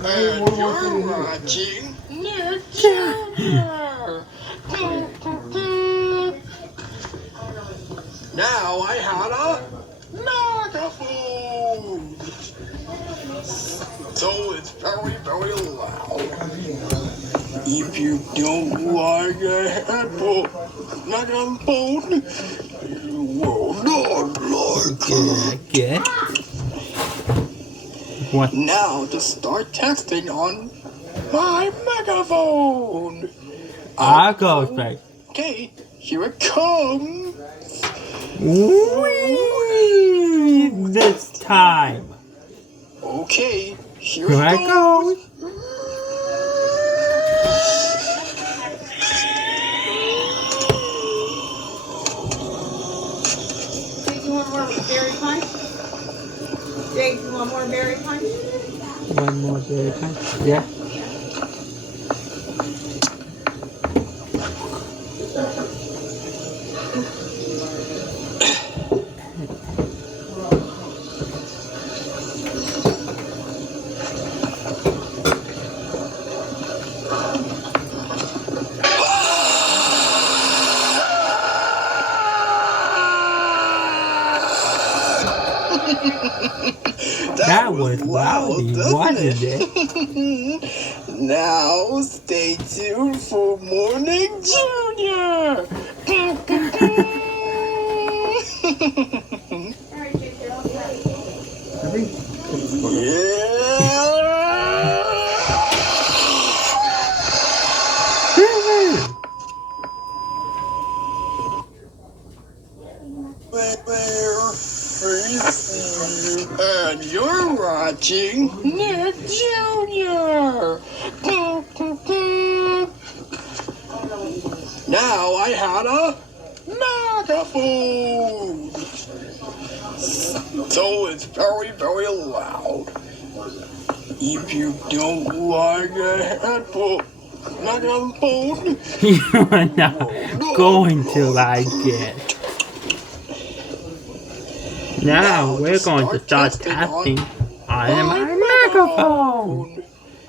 And you're watching Nick Jr. Now I had a megaphone. So it's very, very loud. If you don't like a megaphone, you will not like it. Okay. What? Now to start texting on my megaphone. I'll go first. Okay, here it comes. Whee! This time. Okay, here Here it I goes. go. Jake, you want more berry punch? Jake, you want more berry punch? One more berry punch. Yeah. That was loudy, wasn't it? Now stay tuned for Morning Junior. And you're watching Nick Jr. Now I had a megaphone. So it's very, very loud. If you don't like a megaphone, You're not going to like it. Now we're going to start testing on my microphone.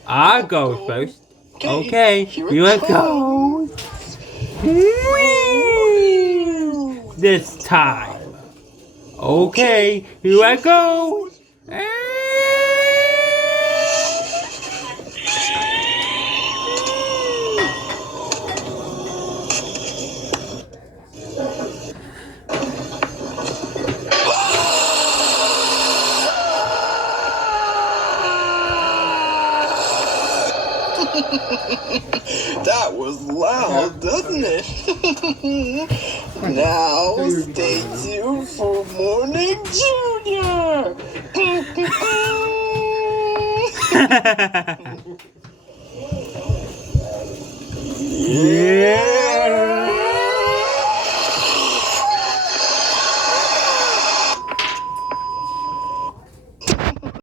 I'll go first. Okay, here it goes. This time. Okay, here I go. That was loud, doesn't it? Now stay tuned for Morning Junior.